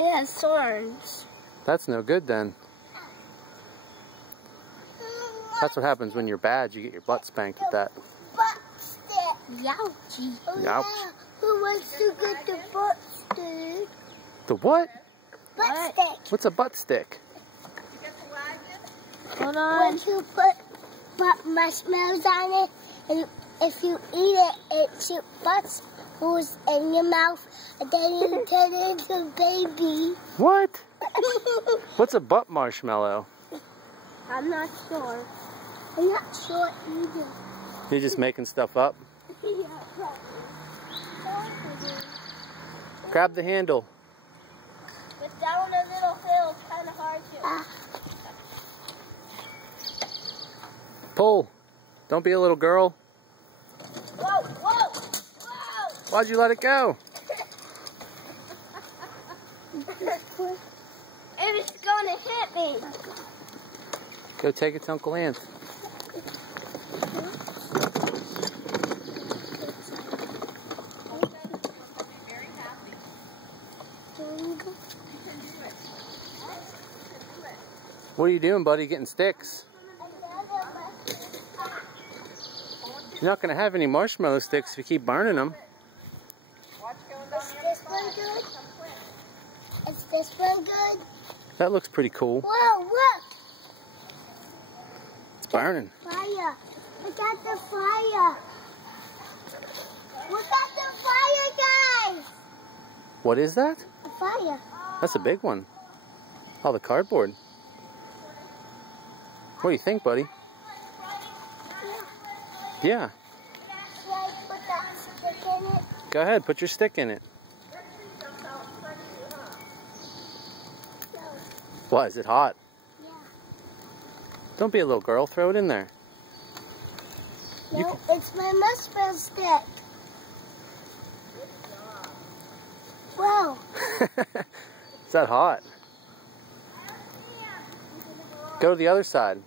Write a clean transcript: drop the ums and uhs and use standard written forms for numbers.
It has thorns. That's no good then. That's what happens when you're bad. You get your butt spanked with that. Butt stick. Youchie. Ouch. Who wants to get the butt stick? The what? Butt stick. What's a butt stick? Hold on. Once you put marshmallows on it, and if you eat it, it shoots butts in your mouth, and then you turn into a baby. What? What's a butt marshmallow? I'm not sure. I'm not sure either. You're just making stuff up? Grab the handle. But down a little hill, it's kind of hard to. Pull. Don't be a little girl. Whoa, whoa, whoa! Why'd you let it go? It was going to hit me. Go take it to Uncle Ant. What are you doing, buddy? Getting sticks? You're not going to have any marshmallow sticks if you keep burning them. Is this one good? Is this one good? That looks pretty cool. Whoa, look! It's burning. Fire! Look at the fire! Look at the fire, guys! What is that? A fire. That's a big one. Oh, the cardboard. What do you think, buddy? Yeah. Should I put that stick in it? Go ahead, put your stick in it. No. What, is it hot? Yeah. Don't be a little girl, throw it in there. No, it's my marshmallow stick. Whoa. Is that hot? Go to the other side.